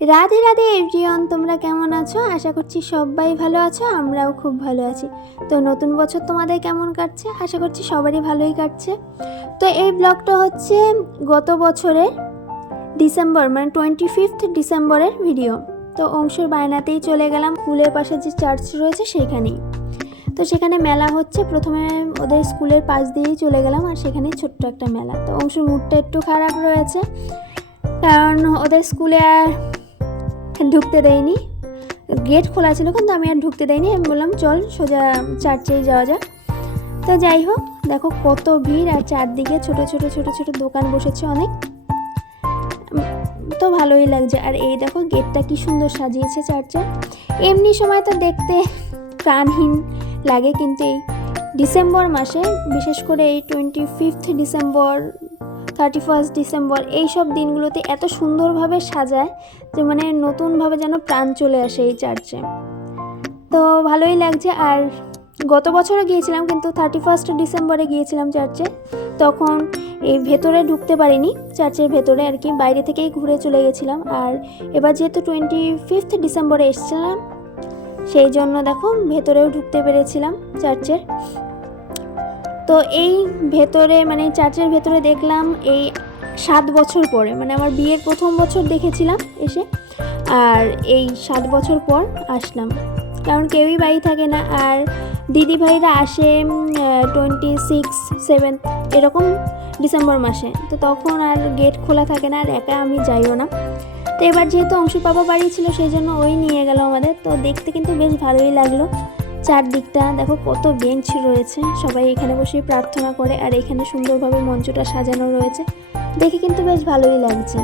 Radhe Radhe everyone, তোমরা কেমন আছো? আশা করছি সবাই ভালো আছো, আমরাও খুব ভালো আছি। তো নতুন বছর তোমাদের কেমন কাটছে? আশা করছি সবারই ভালোই কাটছে। তো এই ব্লগটা হচ্ছে গত বছরের ডিসেম্বর মানে 25 ডিসেম্বরের ভিডিও। তো অংশুর বায়নাতেই চলে গেলাম স্কুলের পাশে যে চার্চ রয়েছে সেইখানেই। তো সেখানে মেলা হচ্ছে, প্রথমে ওদের স্কুলের পাশ দিয়েই চলে গেলাম, আর সেখানেই ছোট্ট একটা মেলা। তো অংশুর মুডটা একটু খারাপ রয়েছে, কারণ ওদের স্কুলে আর ঢুকতে দেয়নি, গেট খোলা ছিল কিন্তু আমি আর ঢুকতে দেয়নি। আমি বললাম চল সোজা চার্চেই যাওয়া যাক। তো যাই হোক, দেখো কত ভিড়, আর চারদিকে ছোট ছোট ছোট ছোট দোকান বসেছে অনেক, তো ভালোই লাগছে। আর এই দেখো গেটটা কি সুন্দর সাজিয়েছে চার্চের। এমনি সময় তো দেখতে প্রাণহীন লাগে, কিন্তু এই ডিসেম্বর মাসে, বিশেষ করে এই 25 ডিসেম্বর 31 ডিসেম্বর এইসব দিনগুলোতে এত সুন্দরভাবে সাজায় যে মানে নতুনভাবে যেন প্রাণ চলে আসে এই চার্চে। তো ভালোই লাগছে। আর গত বছরও গিয়েছিলাম, কিন্তু 31 ডিসেম্বরে গিয়েছিলাম চার্চে, তখন এই ভেতরে ঢুকতে পারিনি, চার্চের ভেতরে আর কি, বাইরে থেকেই ঘুরে চলে গেছিলাম। আর এবার যেহেতু 25 ডিসেম্বরে এসেছিলাম, সেই জন্য দেখো ভেতরেও ঢুকতে পেরেছিলাম চার্চের। তো এই ভেতরে মানে চার্চের ভেতরে দেখলাম এই 7 বছর পরে, মানে আমার বিয়ের প্রথম বছর দেখেছিলাম এসে, আর এই 7 বছর পর আসলাম, কারণ কেউই বাড়ি থাকে না। আর দিদি ভাইরা আসে 26, 7 এরকম ডিসেম্বর মাসে, তো তখন আর গেট খোলা থাকে না, আর একা আমি যাইও না। তো এবার যেহেতু অংশুর বাবা বাড়ি ছিল, সেই জন্য ওই নিয়ে গেল আমাদের। তো দেখতে কিন্তু বেশ ভালোই লাগলো। চারদিকটা দেখো কত বেঞ্চ রয়েছে, সবাই এখানে বসে প্রার্থনা করে, আর এখানে সুন্দরভাবে মঞ্চটা সাজানো রয়েছে, দেখে কিন্তু বেশ ভালোই লাগছে।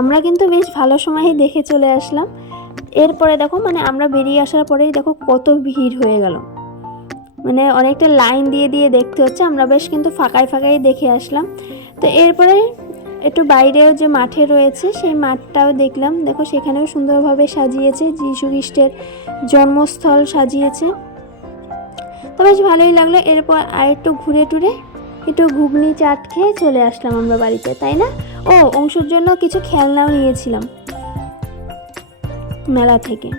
আমরা কিন্তু বেশ ভালো সময়ে দেখে চলে আসলাম। এরপরে দেখো মানে আমরা বেরিয়ে আসার পরেই দেখো কত ভিড় হয়ে গেল, মানে অনেকটা লাইন দিয়ে দিয়ে দেখতে হচ্ছে। আমরা বেশ কিন্তু ফাঁকায় ফাঁকায় দেখে আসলাম। তো এরপরে একটু বাইরেও যে মাঠে রয়েছে সেই মাঠটাও দেখলাম, দেখো সেখানেও সুন্দরভাবে সাজিয়েছে, যীশু খ্রিস্টের জন্মস্থল সাজিয়েছে, তো বেশ ভালোই লাগলো। এরপর আর একটু ঘুরে টুরে একটু ঘুগনি চাট খেয়ে চলে আসলাম আমরা বাড়িতে, তাই না? ও, অংশুর জন্য কিছু খেলনাও নিয়েছিলাম মেলা থেকে।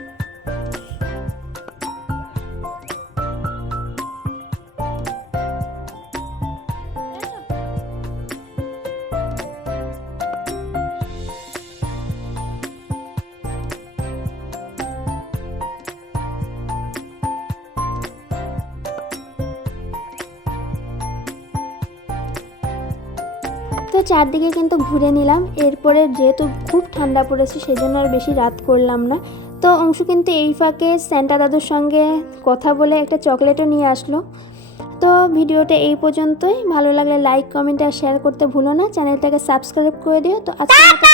তো চারদিকে কিন্তু ঘুরে নিলাম। এরপরে যেহেতু খুব ঠান্ডা পড়েছে, সেজন্য আর বেশি রাত করলাম না। তো অংশু কিন্তু এই ফাঁকে স্যান্টা দাদুর সঙ্গে কথা বলে একটা চকলেটও নিয়ে আসলো। তো ভিডিওটা এই পর্যন্তই। ভালো লাগলে লাইক, কমেন্ট আর শেয়ার করতে ভুলো না। চ্যানেলটাকে সাবস্ক্রাইব করে দিও। তো আজকের মতো